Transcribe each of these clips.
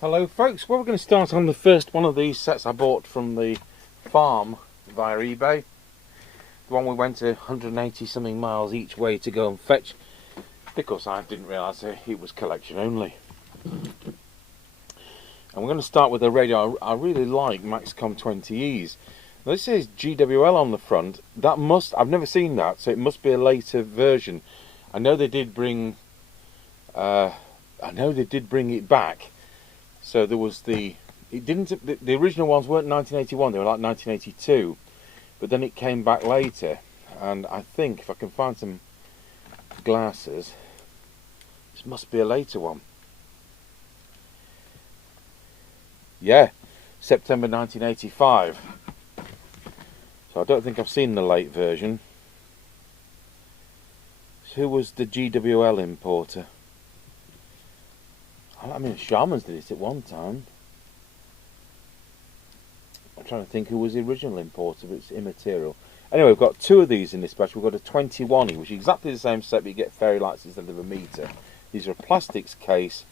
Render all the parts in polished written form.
Hello folks, well we're going to start on the first one of these sets I bought from the farm via eBay. The one we went to 180 something miles each way to go and fetch because I didn't realise it was collection only. And we're going to start with a radio I really like, Maxcom 20Es. Now this says GWL on the front. I've never seen that, so it must be a later version. I know they did bring it back. So there was the original ones weren't 1981, they were like 1982, but then it came back later, and I think if I can find some glasses, this must be a later one. Yeah, September 1985. So I don't think I've seen the late version. So who was the GWL importer? I mean, Sharman's did it at one time. I'm trying to think who was the original importer, but it's immaterial. Anyway, we've got two of these in this batch. We've got a 21, which is exactly the same set, but you get fairy lights instead of a meter. These are a plastics case,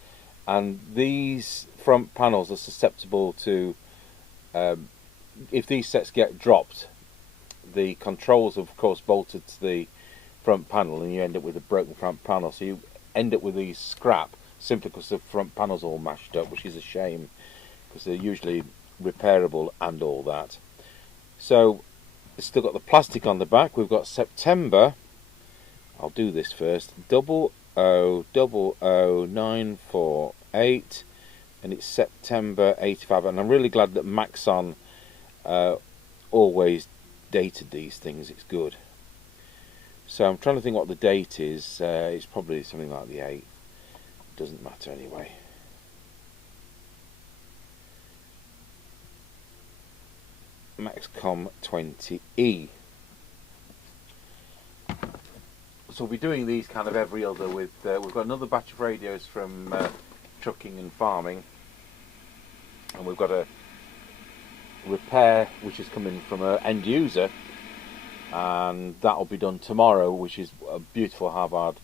and these front panels are susceptible to, if these sets get dropped, the controls are of course bolted to the front panel, and you end up with a broken front panel. So you end up with these scrap, simply because the front panel's all mashed up, which is a shame because they're usually repairable and all that. So it's still got the plastic on the back. We've got September, I'll do this first, 000948, and it's September 85, and I'm really glad that Maxon always dated these things. It's good. So I'm trying to think what the date is. It's probably something like the 8th. Doesn't matter anyway. Maxcom 20E. So we'll be doing these kind of every other with, we've got another batch of radios from trucking and farming, and we've got a repair which is coming from an end user, and that'll be done tomorrow, which is a beautiful Harvard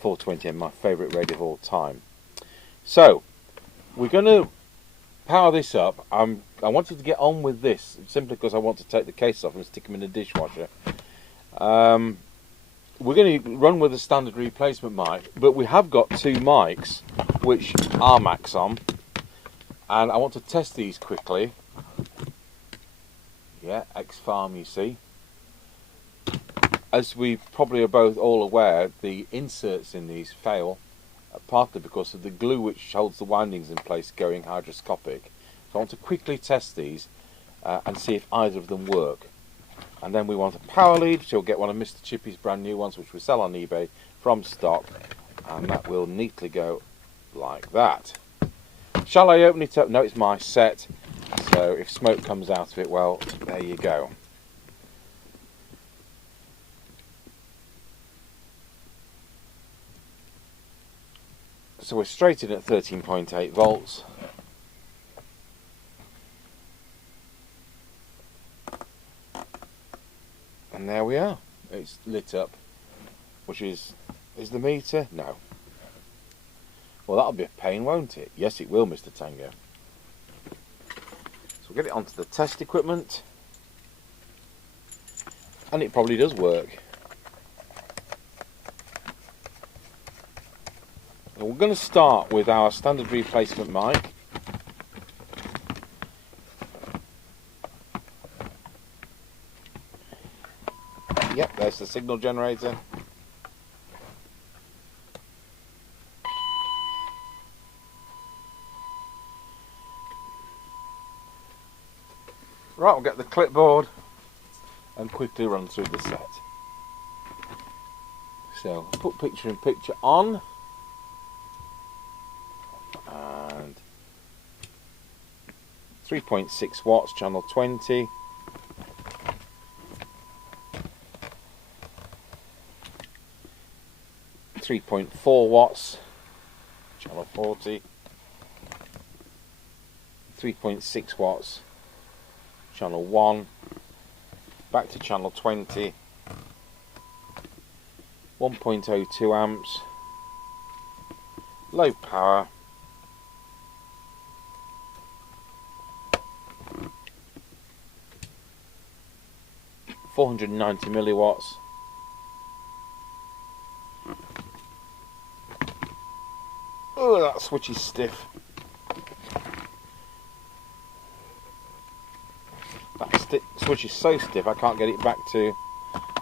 420M, my favourite radio of all time. So we're going to power this up. I wanted to get on with this simply because I want to take the case off and stick them in the dishwasher. We're going to run with a standard replacement mic, but we have got two mics which are Maxon, and I want to test these quickly. Yeah, ex-farm, you see. As we probably are both all aware, the inserts in these fail, partly because of the glue which holds the windings in place going hydroscopic. So I want to quickly test these and see if either of them work. And then we want a power lead, so you'll get one of Mr. Chippy's brand new ones which we sell on eBay from stock, and that will neatly go like that. Shall I open it up? No, it's my set, so if smoke comes out of it, well, there you go. So we're straight in at 13.8 volts. And there we are. It's lit up. Which is the meter? No. Well, that'll be a pain, won't it? Yes, it will, Mr. Tango. So we'll get it onto the test equipment. And it probably does work. We're going to start with our standard replacement mic. Yep, there's the signal generator. Right, we'll get the clipboard and quickly run through the set. So, put picture in picture on. And 3.6 watts, channel 20. 3.4 watts, channel 40. 3.6 watts, channel 1. Back to channel 20. 1.02 amps, low power, 490 milliwatts. Oh, that switch is stiff. That switch is so stiff I can't get it back to...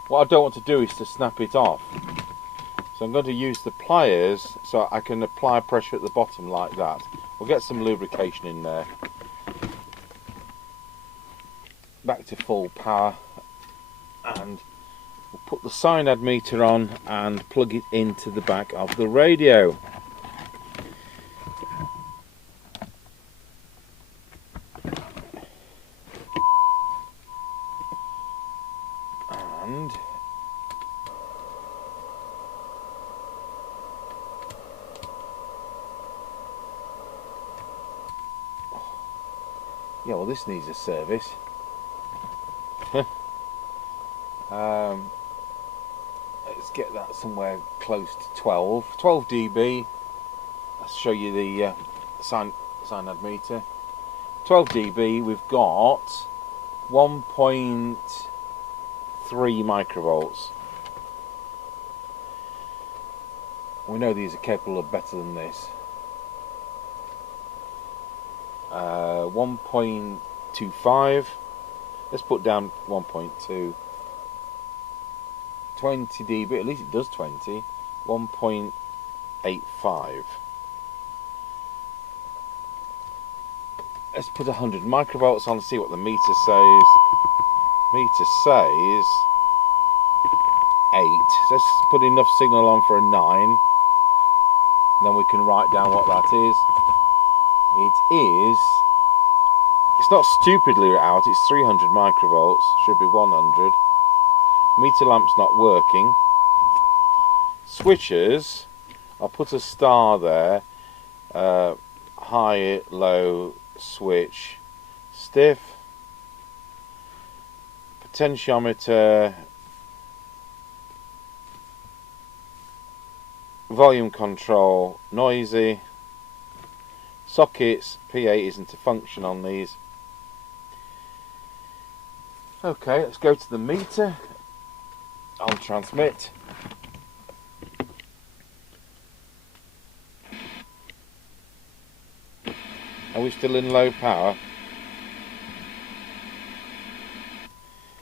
What I don't want to do is to snap it off. So I'm going to use the pliers so I can apply pressure at the bottom like that. We'll get some lubrication in there. Back to full power, and we'll put the SINAD meter on and plug it into the back of the radio. And yeah, well, this needs a service. Let's get that somewhere close to 12 dB. Let's show you the SINAD meter. 12 dB, we've got 1.3 microvolts. We know these are capable of better than this. 1.25. Let's put down 1.2. 20 dB, at least it does 20. 1.85. Let's put 100 microvolts on and see what the meter says. Meter says 8. So let's put enough signal on for a 9. Then we can write down what that is. It is... It's not stupidly out, it's 300 microvolts. Should be 100. Meter lamp's not working. Switches, I'll put a star there. High, low, switch, stiff. Potentiometer, volume control, noisy. Sockets, PA isn't a function on these. Okay, let's go to the meter. On transmit. Are we still in low power?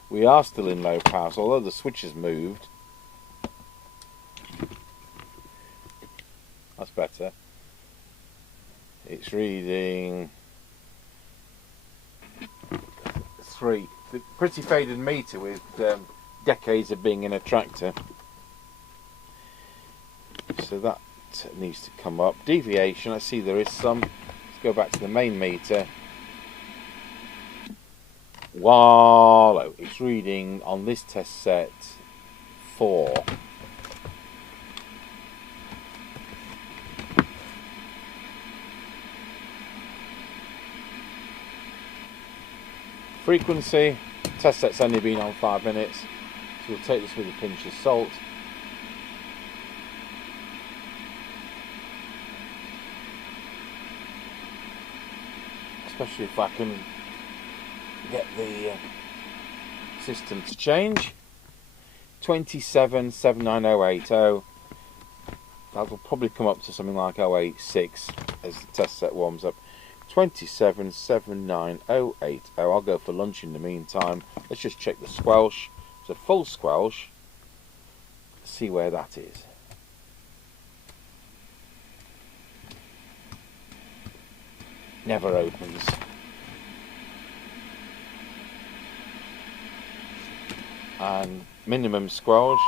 We are still in low power, so although the switch has moved, that's better. It's reading 3. It's a pretty faded meter with decades of being in a tractor. So that needs to come up. Deviation, I see there is some. Let's go back to the main meter. Wallow. It's reading on this test set 4. Frequency, test set's only been on 5 minutes, so we'll take this with a pinch of salt. Especially if I can get the system to change. 2779080. That will probably come up to something like 086 as the test set warms up. 2779080. I'll go for lunch in the meantime. Let's just check the squelch. It's a full squelch. See where that is. Never opens. And minimum squelch.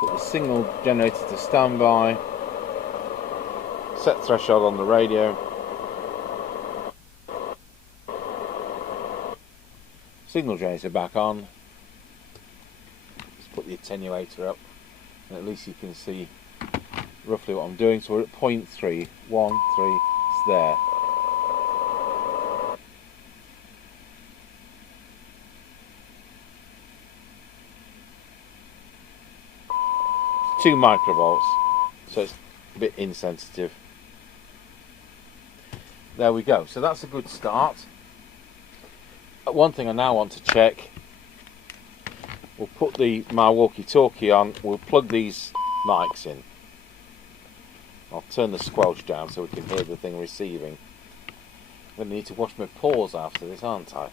Put the signal generator to standby. Set threshold on the radio. Signal generator back on. Let's put the attenuator up, and at least you can see roughly what I'm doing. So we're at 0.313. It's there. It's 2 microvolts, so it's a bit insensitive. There we go. So that's a good start. One thing I now want to check, we'll put my walkie-talkie on, we'll plug these mics in. I'll turn the squelch down so we can hear the thing receiving. I'm going to need to wash my paws after this, aren't I?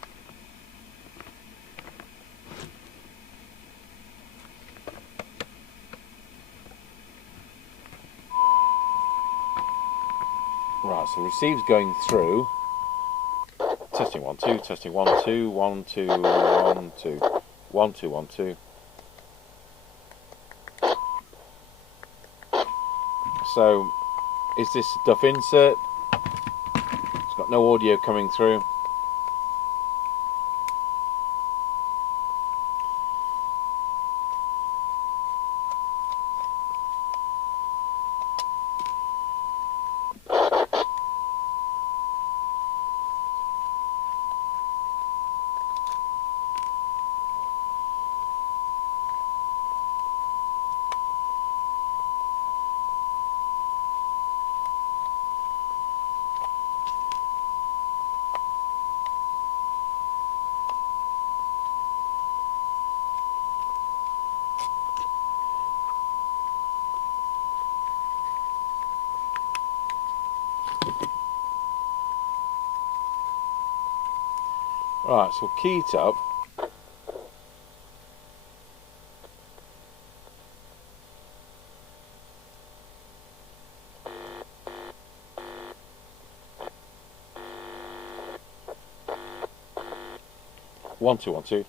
Right, so receive's going through. Testing 1 2, testing 1 2, 1 2, 1 2, 1 2 1 2. So, is this a Duff insert? It's got no audio coming through. Right, so we'll key it up. One two one two.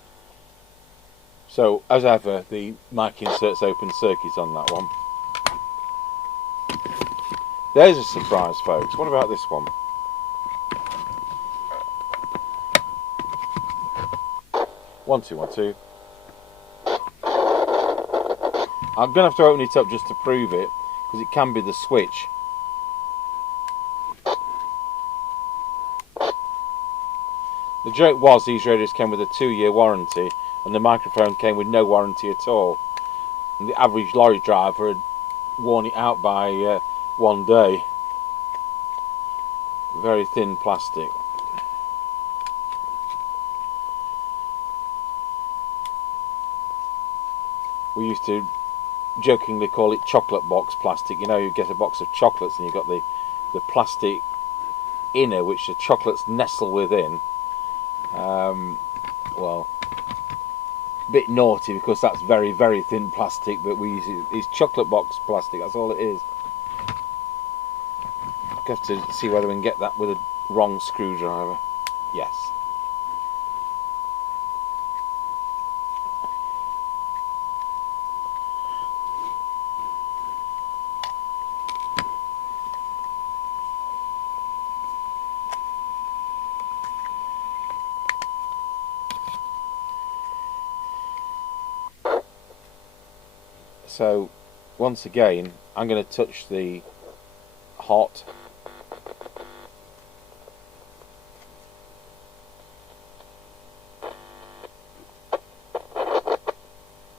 So as ever, the mic insert's open circuit on that one. There's a surprise, folks. What about this one? One two one two. I'm gonna have to open it up just to prove it, because it can be the switch. The joke was these radios came with a 2-year warranty, and the microphone came with no warranty at all. And the average lorry driver had worn it out by 1 day. Very thin plastic. We used to jokingly call it chocolate box plastic. You know, you get a box of chocolates and you've got the plastic inner which the chocolates nestle within. Well, a bit naughty because that's very, very thin plastic, but we use it. It's chocolate box plastic, that's all it is. I have to see whether we can get that with a wrong screwdriver. Yes. So, once again, I'm going to touch the hot.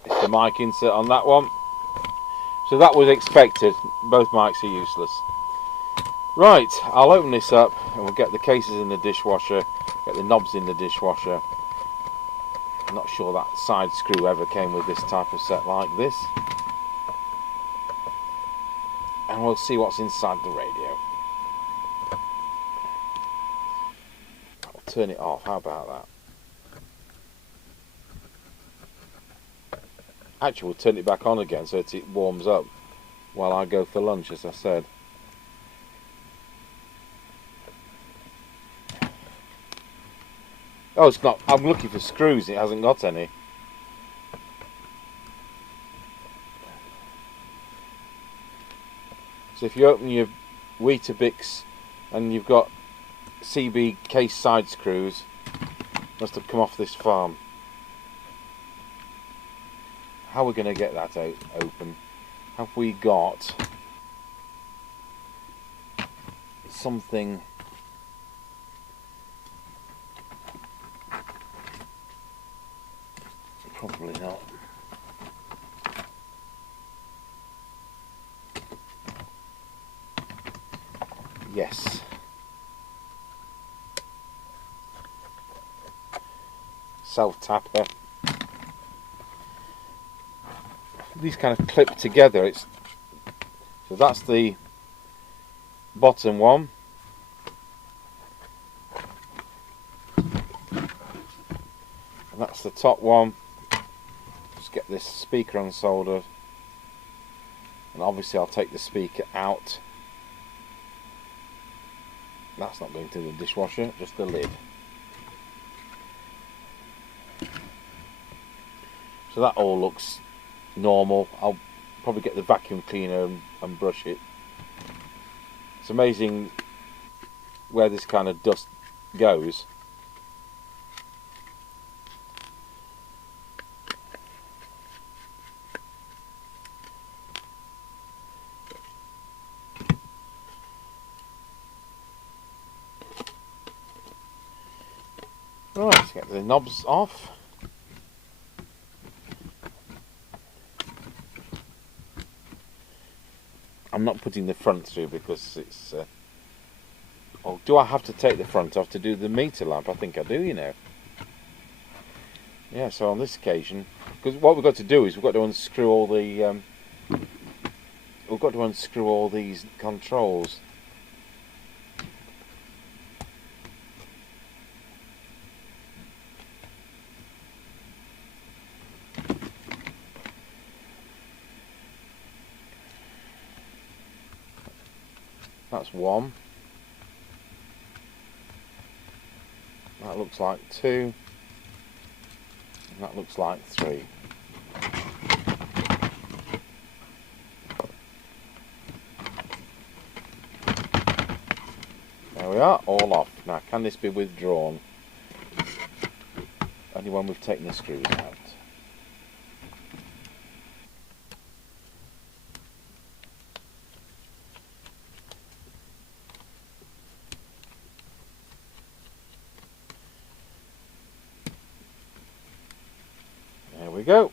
It's the mic insert on that one. So that was expected. Both mics are useless. Right, I'll open this up and we'll get the cases in the dishwasher, get the knobs in the dishwasher. I'm not sure that side screw ever came with this type of set like this. And we'll see what's inside the radio. I'll turn it off, how about that? Actually, we'll turn it back on again so that it warms up while I go for lunch, as I said. Oh, it's not. I'm looking for screws, it hasn't got any. So if you open your Weetabix and you've got CB case side screws, must have come off this farm. How are we going to get that out open? Have we got something? Probably not. Yes. self-tapper. These kind of clip together. So that's the bottom one. And that's the top one. Just get this speaker unsoldered. And obviously I'll take the speaker out. That's not going to the dishwasher, just the lid. So that all looks normal. I'll probably get the vacuum cleaner and brush it. It's amazing where this kind of dust goes. Right, let's get the knobs off. I'm not putting the front through because it's... oh, do I have to take the front off to do the meter lamp? I think I do, you know. Yeah, so on this occasion... because what we've got to do is we've got to unscrew all the... we've got to unscrew all these controls. That's one. That looks like two. And that looks like three. There we are, all off. Now, can this be withdrawn? Only when we've taken the screws out. There we go.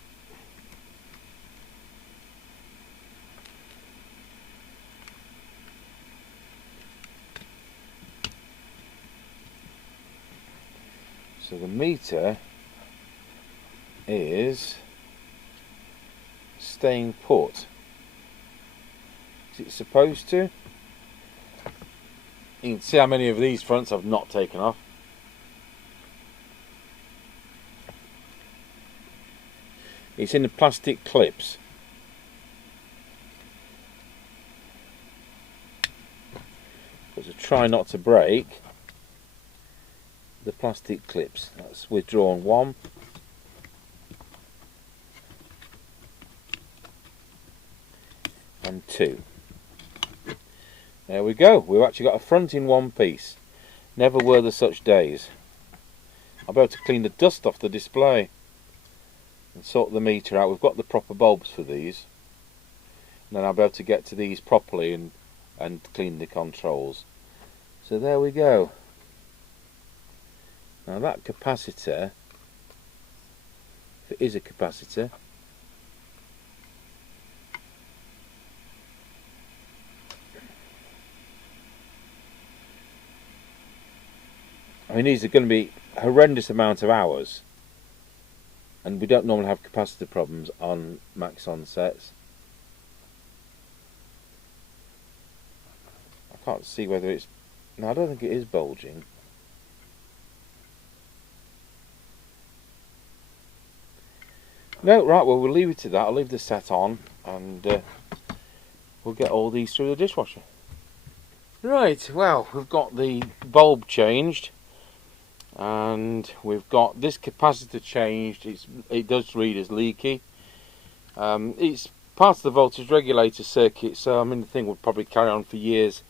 So the meter is staying put. Is it supposed to? You can see how many of these fronts I've not taken off. It's in the plastic clips. So try not to break the plastic clips. That's withdrawn one. And two. There we go. We've actually got a front in one piece. Never were there such days. I'll be able to clean the dust off the display and sort the meter out. We've got the proper bulbs for these. And then I'll be able to get to these properly and clean the controls. So there we go. Now that capacitor, if it is a capacitor, I mean these are going to be a horrendous amount of hours, and we don't normally have capacitor problems on Maxon sets. I can't see whether it's... no, I don't think it is bulging. No, right, well we'll leave it to that. I'll leave the set on and we'll get all these through the dishwasher. Right, well we've got the bulb changed and we've got this capacitor changed. It does read as leaky. It's part of the voltage regulator circuit, so I mean the thing would probably carry on for years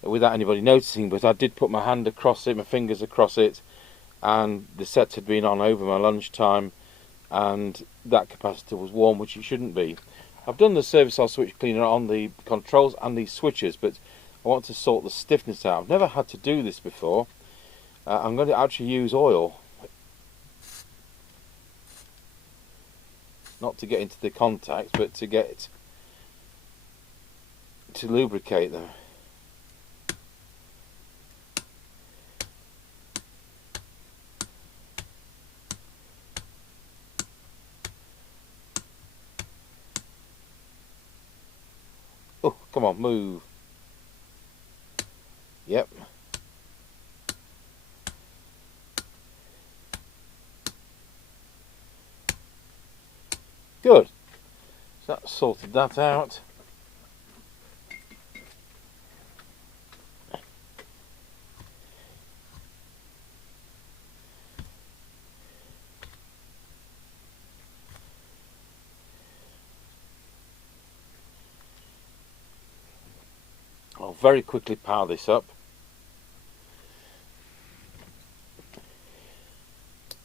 without anybody noticing, but I did put my hand across it, my fingers across it, and the set had been on over my lunchtime and that capacitor was warm, which it shouldn't be. I've done the service oil switch cleaner on the controls and these switches, but I want to sort the stiffness out. I've never had to do this before. I'm going to actually use oil, not to get into the contacts, but to lubricate them. Come on, move. Yep. Good. So that sorted that out. I'll very quickly power this up.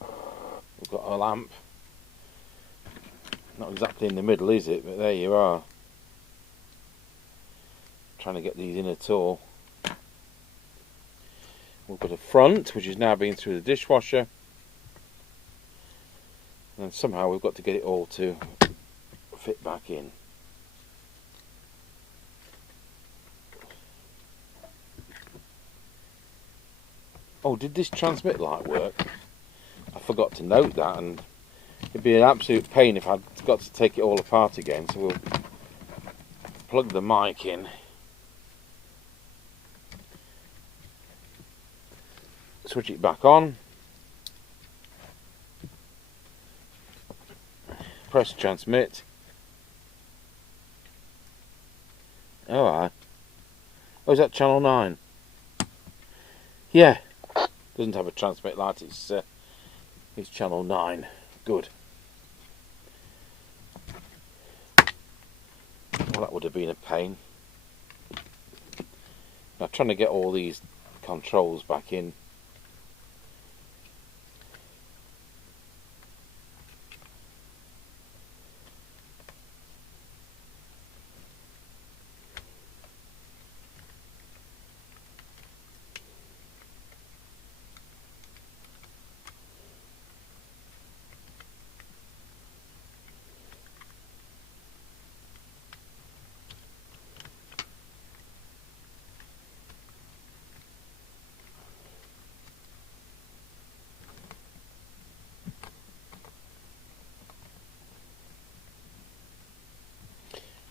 We've got a lamp. Not exactly in the middle, is it? But there you are. Trying to get these in at all. We've got a front, which is now being through the dishwasher. And somehow we've got to get it all to fit back in. Oh, did this transmit light work? I forgot to note that, and it'd be an absolute pain if I'd got to take it all apart again. So we'll plug the mic in. Switch it back on. Press transmit. Oh, is that channel 9? Yeah. Doesn't have a transmit light, it's channel 9. Good. Well, that would have been a pain. Now trying to get all these controls back in.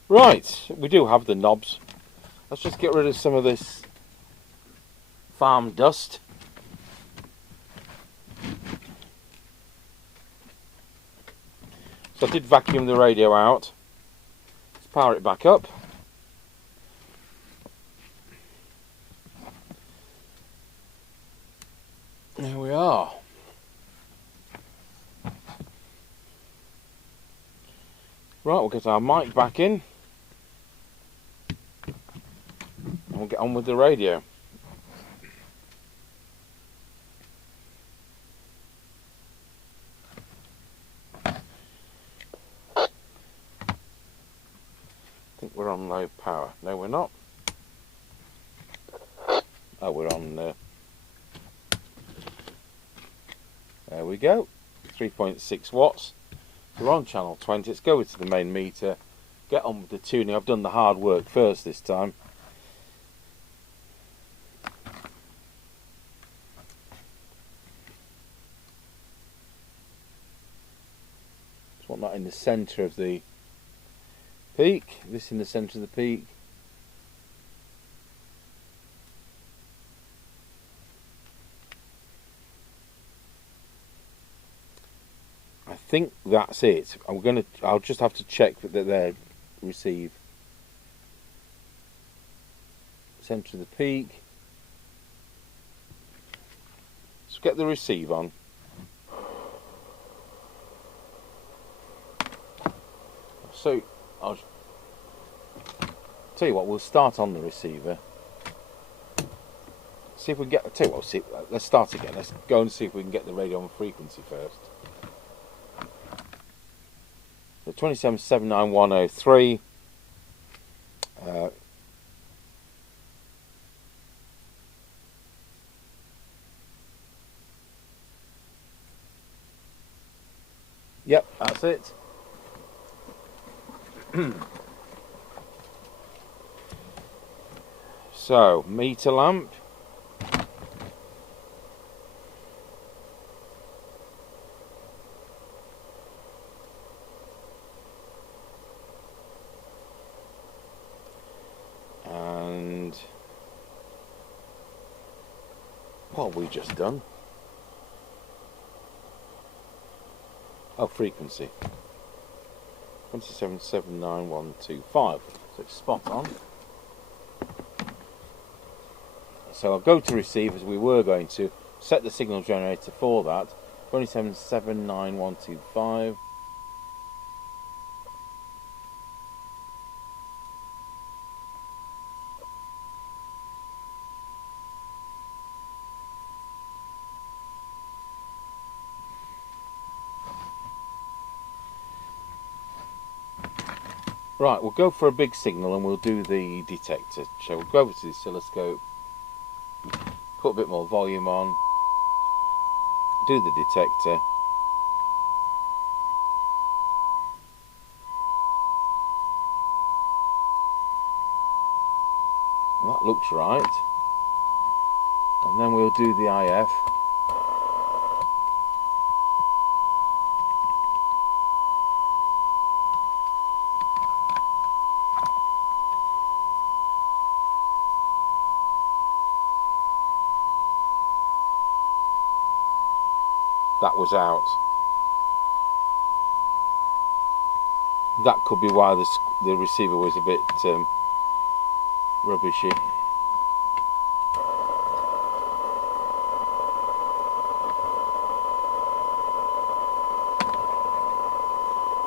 Right, we do have the knobs. Let's just get rid of some of this farm dust. So I did vacuum the radio out. Let's power it back up. There we are. Right, we'll get our mic back in. And we'll get on with the radio. I think we're on low power. No, we're not. Oh, we're on... there we go. 3.6 watts. We're on channel 20. Let's go over to the main meter. Get on with the tuning. I've done the hard work first this time. Just want that in the centre of the peak. This in the centre of the peak. I think that's it. I'll just have to check that they receive. Centre of the peak. Let's get the receive on. So I'll tell you what, we'll start on the receiver. See if we can get. Tell you what, let's start again. Let's go and see if we can get the radio on frequency first. So 2779103. Yep, that's it. So, meter lamp. What have we just done? Oh, frequency. 2779125. So it's spot on. So I'll go to receive as we were going to. Set the signal generator for that. 2779125. Right, we'll go for a big signal and we'll do the detector. So we'll go over to the oscilloscope, put a bit more volume on, do the detector. That looks right. And then we'll do the IF. That was out. That could be why the receiver was a bit rubbishy.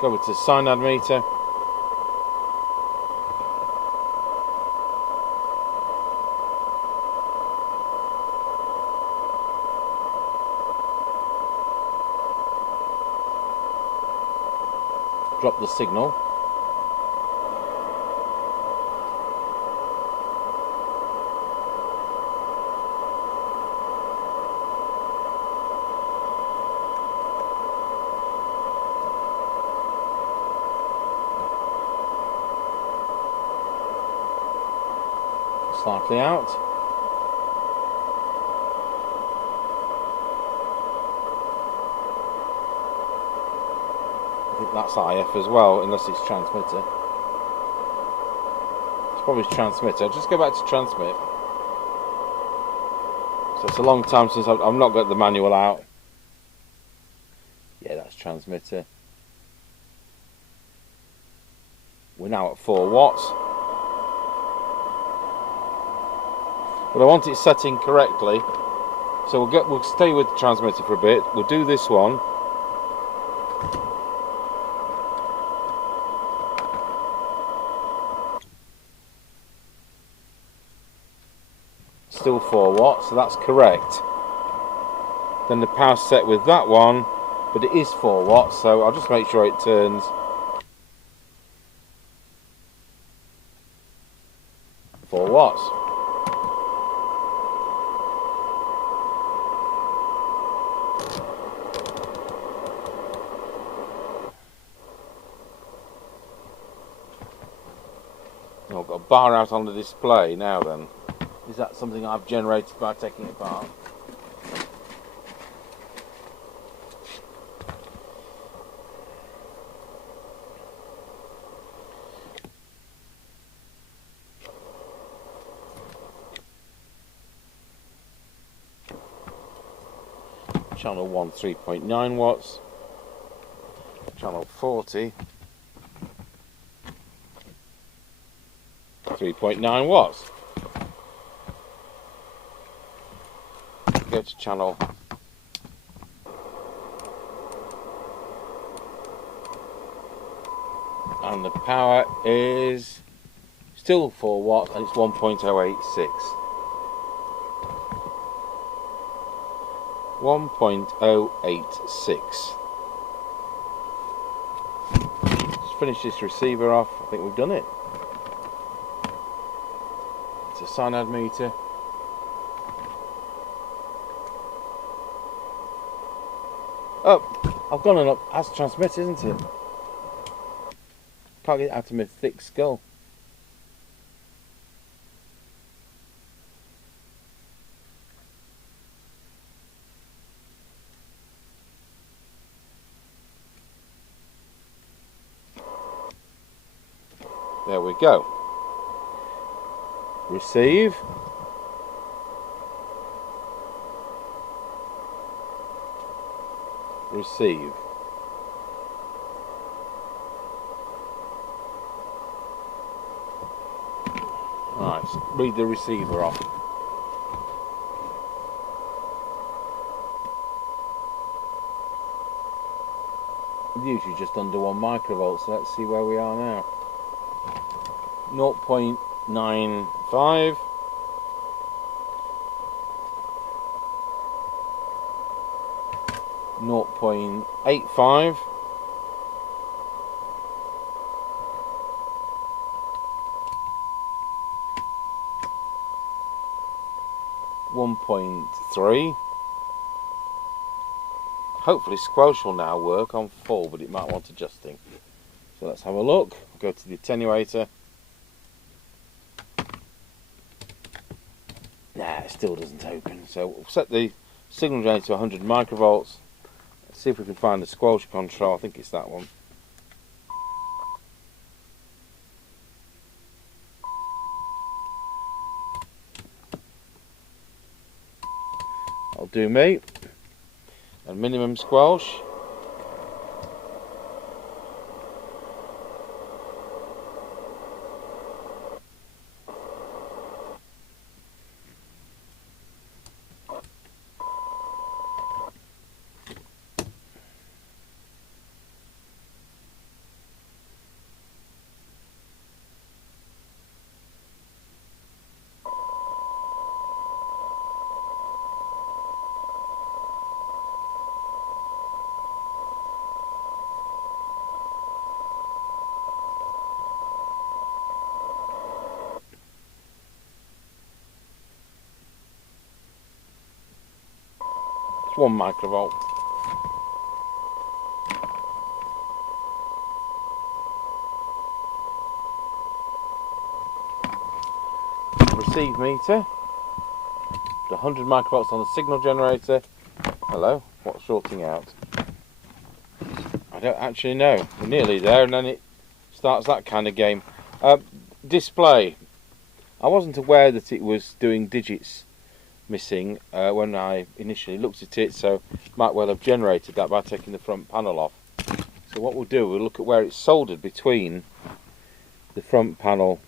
Go over to SINAD meter. Drop the signal. Slightly out. I think that's IF as well, unless it's transmitter. It's probably transmitter. I'll just go back to transmit. So it's a long time since I've not got the manual out. Yeah, that's transmitter. We're now at 4 watts. But I want it setting correctly. So we'll stay with the transmitter for a bit. We'll do this one. Still 4 watts, so that's correct. Then the power set with that one, but it is 4 watts, so I'll just make sure it turns. 4 watts. I've got a bar out on the display now then. Is that something I've generated by taking it apart? Channel 1 3.9 watts. Channel 40 3.9 watts. Go to channel. And the power is still 4 watts and it's 1.086. 1.086. Let's finish this receiver off. I think we've done it. It's a SINAD meter. Oh, I've gone and up. That's transmit, isn't it? Can't get it out of my thick skull. There we go. Receive. receive. Right, let's read the receiver off. Usually just under 1 microvolt, so let's see where we are now. 0.95. 0.85. 1.3. Hopefully squelch will now work on full, but it might want adjusting. So let's have a look. Go to the attenuator. Nah, it still doesn't open. So we'll set the signal generator to 100 microvolts. Let's see if we can find the squelch control. I think it's that one. I'll do me. And minimum squelch. It's 1 microvolt. Receive meter. 100 microvolts on the signal generator. Hello, what's shorting out? I don't actually know. We're nearly there, and then it starts that kind of game. Display. I wasn't aware that it was doing digits missing when I initially looked at it, so might well have generated that by taking the front panel off. So what we'll do, we'll look at where it's soldered between the front panel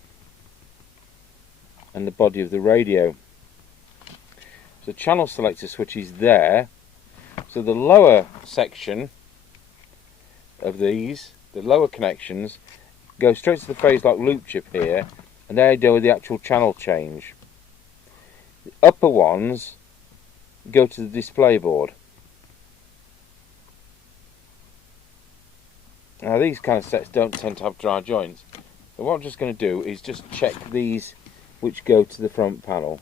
and the body of the radio. So channel selector switch is there. So the lower section of these, the lower connections, go straight to the phase lock loop chip here, and they deal with the actual channel change. The upper ones go to the display board. Now these kind of sets don't tend to have dry joints, so what I'm just going to do is just check these which go to the front panel.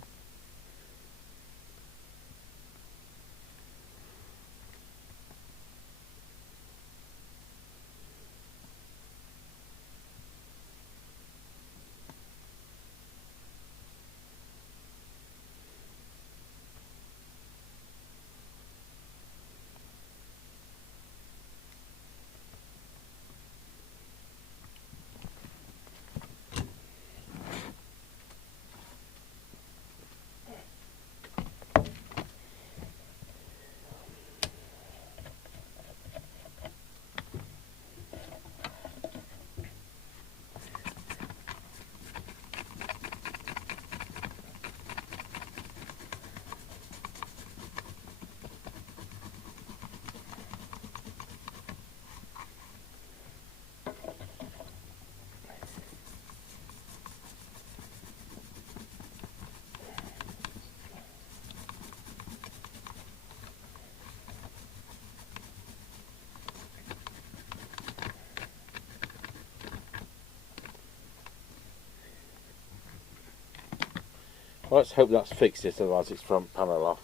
Well, let's hope that's fixed it, otherwise it's front panel off.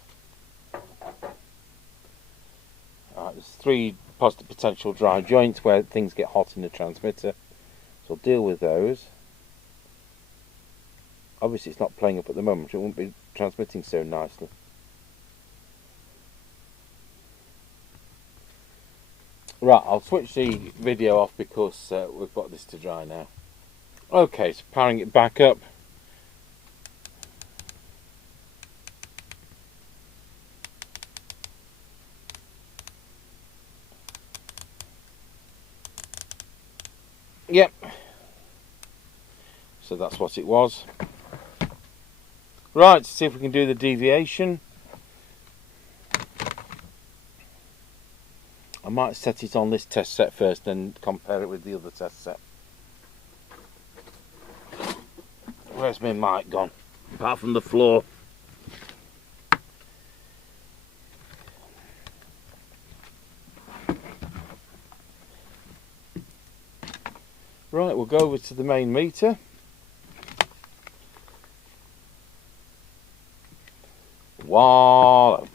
There's 3 positive potential dry joints where things get hot in the transmitter, so I'll deal with those. Obviously it's not playing up at the moment, it won't be transmitting so nicely. Right, I'll switch the video off because we've got this to dry now. Okay, so powering it back up. Yep. So that's what it was. Right, see if we can do the deviation. I might set it on this test set first, then compare it with the other test set. Where's my mic gone? Apart from the floor. Right, we'll go over to the main meter. Wallow.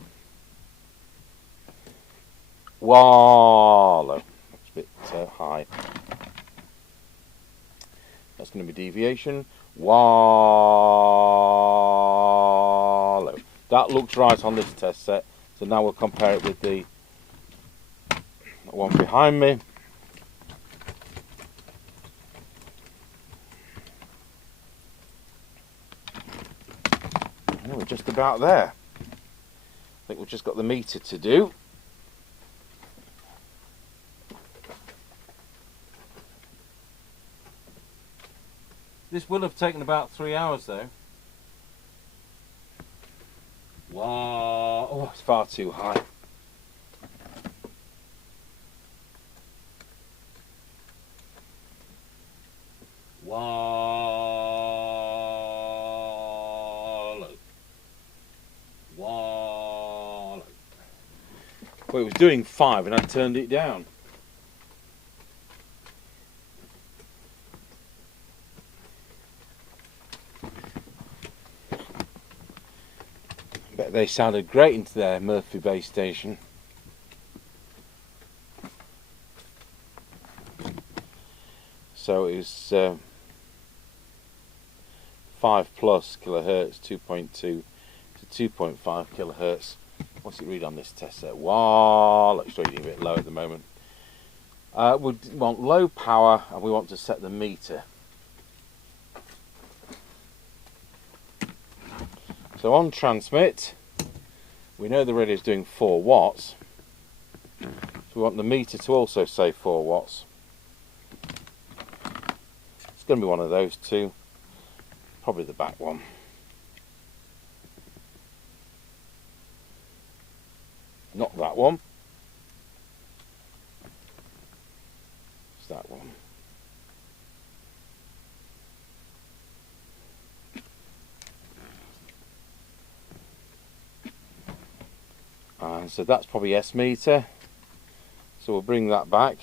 Wallow. That's a bit high. That's going to be deviation. Wallow. That looks right on this test set. So now we'll compare it with the one behind me. Oh, we're just about there. I think we've just got the meter to do. This will have taken about 3 hours though. Wow, oh, it's far too high. Wallow. Wallow. Well, it was doing 5 and I turned it down. Bet they sounded great into their Murphy base station. So it was 5 plus kilohertz, 2.2 to 2.5 kilohertz. What's it read on this test set? Wow, it's reading a bit low at the moment. We want low power and we want to set the meter. So on transmit, we know the relay is doing 4 watts. So we want the meter to also say 4 watts. It's going to be one of those two. Probably the back one. Not that one. It's that one. And so that's probably S meter. So we'll bring that back.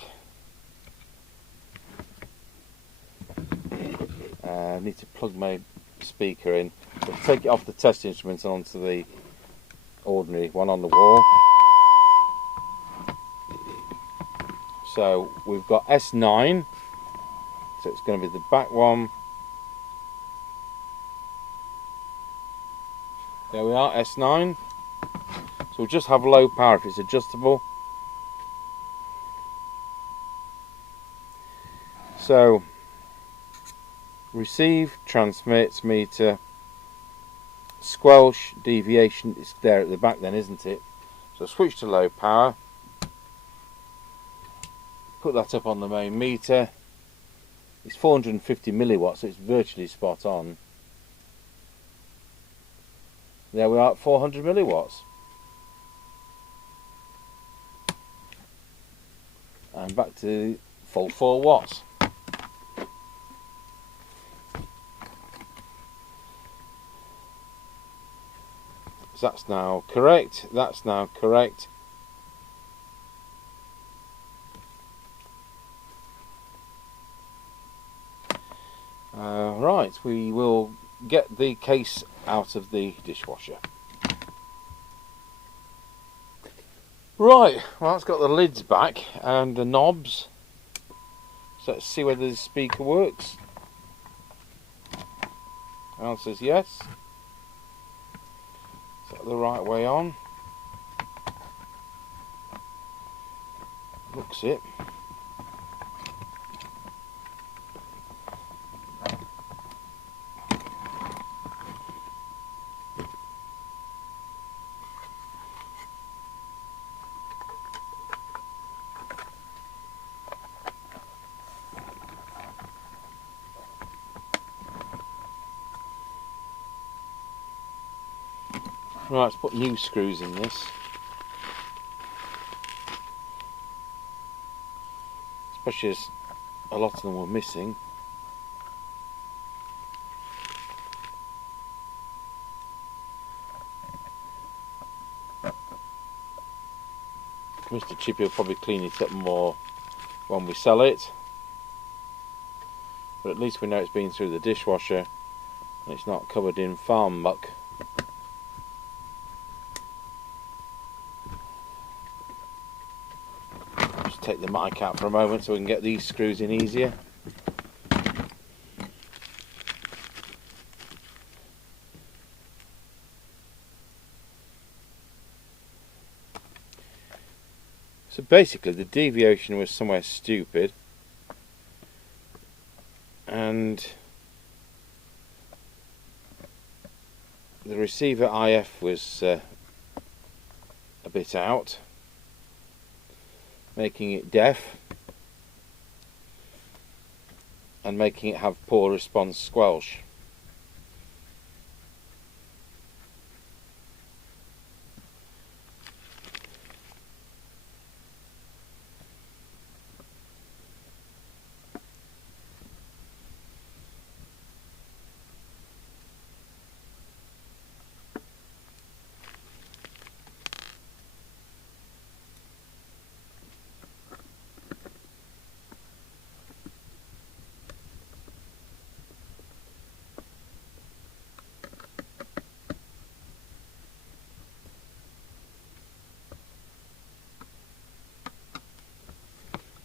I need to plug my speaker in. So take it off the test instrument and onto the ordinary one on the wall. So we've got S9. So it's going to be the back one. There we are, S9. So we'll just have low power if it's adjustable. So receive, transmit, meter, squelch, deviation, it's there at the back then, isn't it? So switch to low power, put that up on the main meter. It's 450 milliwatts, so it's virtually spot on. There we are at 400 milliwatts. And back to full 4 watts. That's now correct. That's now correct. Right, we will get the case out of the dishwasher. Right, well, it's got the lids back and the knobs. So let's see whether the speaker works. Answer is yes. Is that the right way on? Looks it. Right, let's put new screws in this. Especially as a lot of them were missing. Mr. Chippy will probably clean it up more when we sell it. But at least we know it's been through the dishwasher and it's not covered in farm muck. Just take the mic out for a moment so we can get these screws in easier. So basically the deviation was somewhere stupid, and the receiver IF was a bit out, making it deaf and making it have poor response squelch.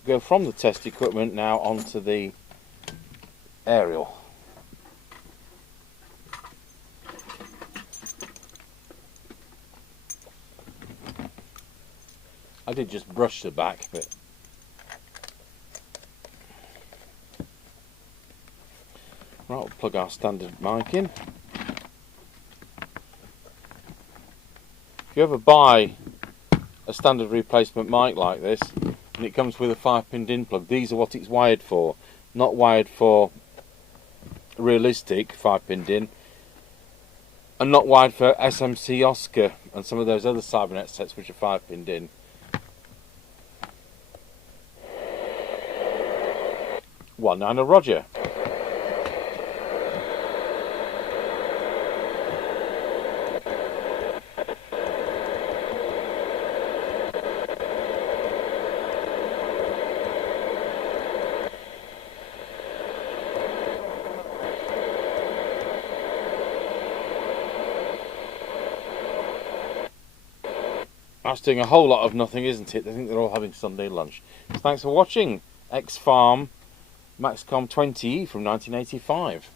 Go from the test equipment now onto the aerial. I did just brush the back, but right, we'll plug our standard mic in. If you ever buy a standard replacement mic like this and it comes with a 5-pin DIN plug, these are what it's wired for, not wired for realistic 5-pin DIN, and not wired for SMC Oscar and some of those other Cybernet sets which are 5-pin DIN. One niner Roger. That's doing a whole lot of nothing, isn't it? I think they're all having Sunday lunch. So thanks for watching. X-Farm Maxcom 20E from 1985.